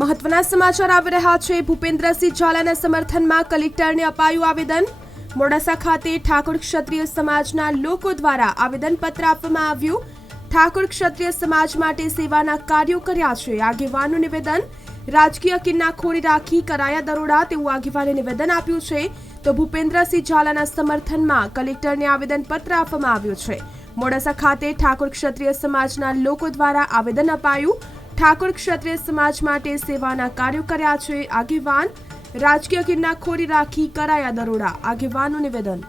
મહત્વના સમાચાર આવી રહ્યા છે. ભૂપેન્દ્રસિંહ ઝાલાના સમર્થનમાં કલેક્ટરને અપાયું આવેદન. મોડાસા ખાતે ઠાકોર ક્ષત્રિય સમાજના લોકો દ્વારા આવેદનપત્ર આપવામાં આવ્યું. ઠાકોર ક્ષત્રિય સમાજ માટે સેવાના કાર્યો કર્યા છે. આગેવાનનું નિવેદન, રાજકીય કિન્નાખોરી રાખી કરાયા દરોડા તેવું આગેવાને નિવેદન આપ્યું છે. તો ભૂપેન્દ્રસિંહ ઝાલાના સમર્થનમાં કલેક્ટરને આવેદનપત્ર આપવામાં આવ્યું છે. મોડાસા ખાતે ઠાકોર ક્ષત્રિય સમાજના લોકો દ્વારા આવેદન અપાયું. ઠાકોર ક્ષત્રિય સમાજ માટે સેવાના કાર્યો કર્યા છે. આગેવાન, રાજકીય કિન્નાખોરી રાખી કરાયા દરોડા. આગેવાનનું નિવેદન.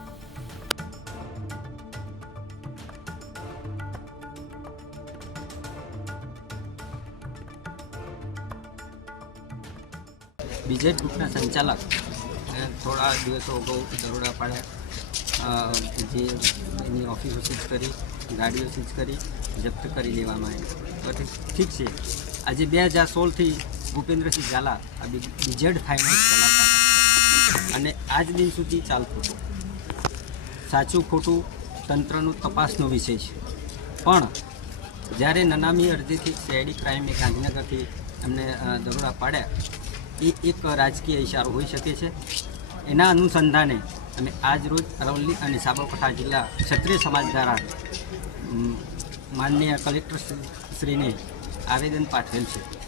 બીજેડ ગ્રુપના સંચાલક થોડા દિવસો અગાઉ દરોડા પાડ્યા. જે એની ઓફિસો સીઝ કરી, ગાડીઓ સીઝ કરી જપ્ત કરી લેવામાં આવે તો ઠીક છે. આજે બે હજાર સોળથી ભૂપેન્દ્રસિંહ ઝાલા આ બીજેડ ફાઇનાન્સ ચલાવતા અને આજ દિન સુધી ચાલતું હતું. સાચું ખોટું તંત્રનું તપાસનો વિષય છે. પણ જ્યારે નનામી અરજીથી સીઆઈડી ક્રાઇમે ગાંધીનગરથી એમને દરોડા પાડ્યા, એ એક રાજકીય ઇશારો હોઈ શકે છે. એના અનુસંધાને અમે આજ રોજ અરવલ્લી અને સાબરકાંઠા જિલ્લા ક્ષત્રિય સમાજ દ્વારા માનનીય કલેક્ટર શ્રીને આવેદન પાઠવેલ છે.